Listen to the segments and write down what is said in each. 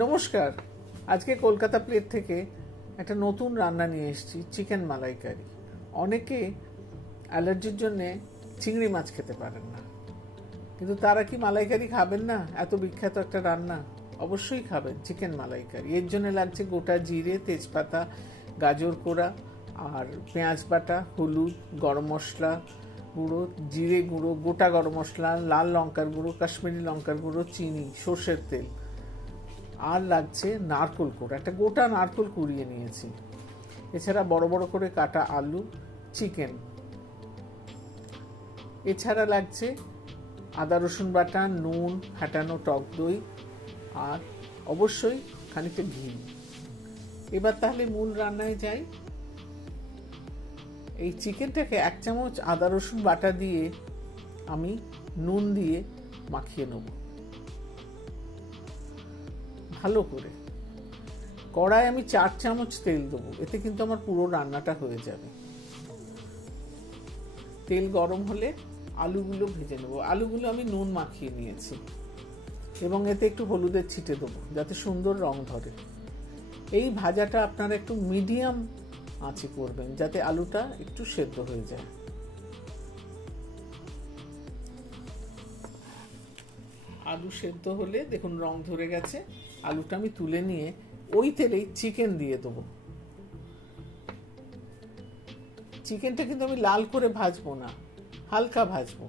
নমস্কার। আজকে কলকাতা প্লেট থেকে একটা নতুন রান্না নিয়ে এসেছি, চিকেন মালাইকারি। অনেকে অ্যালার্জির জন্যে চিংড়ি মাছ খেতে পারেন না, কিন্তু তারা কি মালাইকারি খাবেন না? এত বিখ্যাত একটা রান্না, অবশ্যই খাবেন চিকেন মালাইকারি। এর জন্য লাগছে গোটা জিরে, তেজপাতা, গাজর কোড়া আর পেঁয়াজ বাটা, হলুদ, গরম মশলা গুঁড়ো, জিরে গুঁড়ো, গোটা গরম মশলা, লাল লঙ্কার গুঁড়ো, কাশ্মীরি লঙ্কার গুঁড়ো, চিনি, সর্ষের তেল। আর লাগছে নারকোল কোড়া, একটা গোটা নারকোল কুড়িয়ে নিয়েছি। এছাড়া বড় বড় করে কাটা আলু, চিকেন। এছাড়া লাগছে আদা রসুন বাটা, নুন, ফাটানো টক দই আর অবশ্যই খানিকটা ঘি। এবার তাহলে মূল রান্নায় যাই। এই চিকেনটাকে 1 চামচ আদা রসুন বাটা দিয়ে আমি নুন দিয়ে মাখিয়ে নেব ভালো করে। কড়ায় আমি 4 চামচ তেল দেবো, এতে কিন্তু আমার পুরো রান্নাটা হয়ে যাবে। তেল গরম হলে আলুগুলো ভেজে নেবো। আলুগুলো আমি নুন মাখিয়ে নিয়েছি এবং এতে একটু হলুদের ছিটে দেবো যাতে সুন্দর রং ধরে। এই ভাজাটা আপনারা একটু মিডিয়াম আঁচে করবেন যাতে আলুটা একটু সেদ্ধ হয়ে যায়। আলু সেদ্ধ হলে দেখুন রং ধরে গেছে। আলুটা আমি তুলে নিয়ে ওই তেলেই চিকেন দিয়ে দেবো। চিকেনটা কিন্তু আমি লাল করে ভাজবো না, হালকা ভাজবো।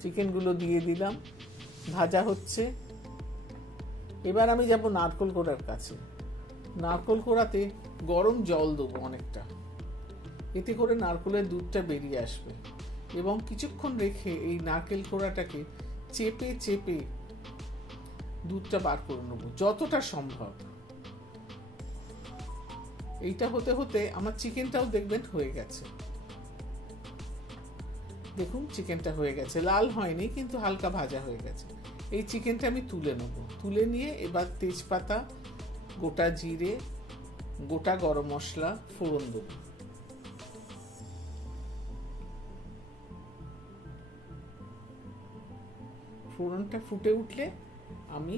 চিকেনগুলো দিয়ে দিলাম, ভাজা হচ্ছে। এবার আমি যাব নারকোল কোড়ার কাছে। নারকোল কোড়াতে গরম জল দেবো অনেকটা, এতে করে নারকোলের দুধটা বেরিয়ে আসবে। এবং কিছুক্ষণ রেখে এই নারকেল কোড়াটাকে চেপে চেপে দুধটা বার করে নেবো যতটা সম্ভব। এইটা হতে হতে আমার চিকেনটাও দেখবেন হয়ে গেছে। দেখুন চিকেনটা হয়ে গেছে, লাল হয়নি কিন্তু হালকা ভাজা হয়ে গেছে। এই চিকেনটা আমি তুলে নেব। তুলে নিয়ে এবার তেজপাতা, গোটা জিরে, গোটা গরম মশলা ফোড়ন দেব। ফোড়নটা ফুটে উঠলে আমি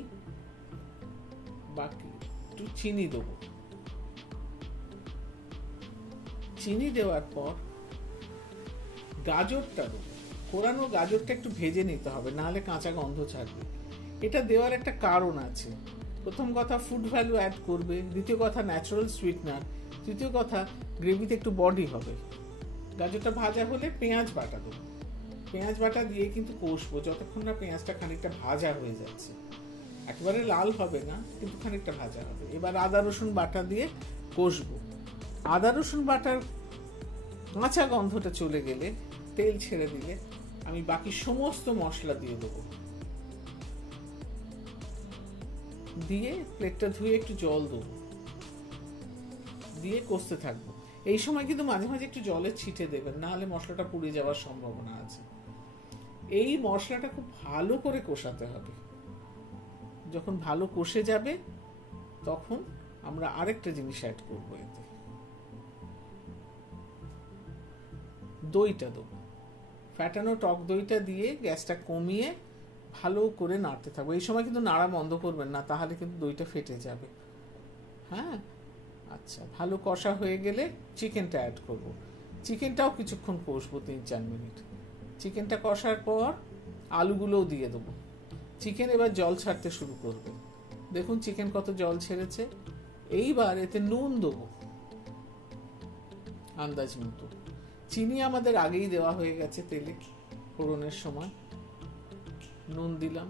বাকি একটু চিনি দেবো। চিনি দেওয়ার পর গাজরটা দেবো। কোরানো গাজরটা একটু ভেজে নিতে হবে, নাহলে কাঁচা গন্ধ ছাড়বে। এটা দেওয়ার একটা কারণ আছে। প্রথম কথা ফুড ভ্যালু অ্যাড করবে, দ্বিতীয় কথা ন্যাচারাল সুইটনার, তৃতীয় কথা গ্রেভিতে একটু বডি হবে। গাজরটা ভাজা হলে পেঁয়াজ বাটা দেবো। পেঁয়াজ বাটা দিয়ে কিন্তু কষবো যতক্ষণ না পেঁয়াজটা খানিকটা ভাজা হয়ে যাচ্ছে। একেবারে লাল হবে না, কিন্তু খানিকটা ভাজা হবে। এবার আদা রসুন বাটা দিয়ে কষবো। আদা রসুন বাটার কাঁচা গন্ধটা চলে গেলে, তেল ছেড়ে দিলে আমি বাকি সমস্ত মশলা দিয়ে দেবো। দিয়ে প্লেটটা ধুয়ে একটু জল দেবো, দিয়ে কষতে থাকবো। এই সময় কিন্তু মাঝে মাঝে একটু জলের ছিটে দেবেন, নাহলে মশলাটা পুড়ে যাওয়ার সম্ভাবনা আছে। এই মশলাটা খুব ভালো করে কষাতে হবে। যখন ভালো কষে যাবে তখন আমরা আরেকটা জিনিস অ্যাড করবো। এতে দইটা দেবো। ফ্যাটানো টক দইটা দিয়ে গ্যাসটা কমিয়ে ভালো করে নাড়তে থাকবো। এই সময় কিন্তু নাড়া বন্ধ করবেন না, তাহলে কিন্তু দইটা ফেটে যাবে। হ্যাঁ, আচ্ছা, ভালো কষা হয়ে গেলে চিকেনটা অ্যাড করব। চিকেনটাও কিছুক্ষণ কষবো, 3-4 মিনিট। চিকেনটা কষার পর আলুগুলোও দিয়ে দেবো। চিকেন এবার জল ছাড়তে শুরু করবে। দেখুন চিকেন কত জল ছেড়েছে। এইবার এতে নুন দেবো আন্দাজ মতো। চিনি আমাদের আগেই দেওয়া হয়ে গেছে তেলে ফোড়নের সময়। নুন দিলাম,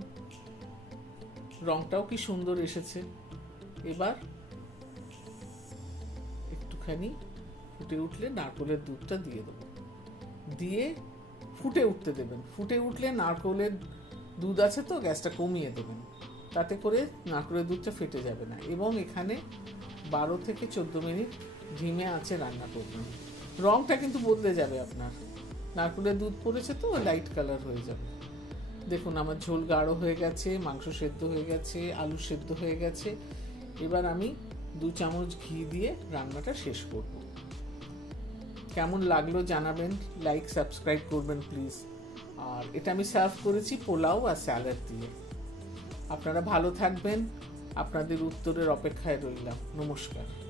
রংটাও কি সুন্দর এসেছে। এবার একটুখানি ফুটে উঠলে নারকোলের দুধটা দিয়ে দেবো। দিয়ে ফুটে উঠতে দেবেন। ফুটে উঠলে নারকোলের দুধ আছে তো, গ্যাসটা কমিয়ে দেবেন, তাতে করে নারকোলের দুধটা ফেটে যাবে না। এবং এখানে 12 থেকে 14 মিনিট ধিমে আঁচে রান্না করবেন। রংটা কিন্তু বদলে যাবে আপনার, নারকোলের দুধ পড়েছে তো লাইট কালার হয়ে যাবে। দেখুন আমার ঝোল গাঢ় হয়ে গেছে, মাংস সেদ্ধ হয়ে গেছে, আলু সেদ্ধ হয়ে গেছে। এবার আমি 2 চামচ ঘি দিয়ে রান্নাটা শেষ করব। কেমন লাগলো জানাবেন, লাইক সাবস্ক্রাইব করবেন প্লিজ। আর এটা আমি সার্ভ করেছি পোলাও আর স্যালাড দিয়ে। আপনারা ভালো থাকবেন, আপনাদের উত্তরের অপেক্ষায় রইলাম। নমস্কার।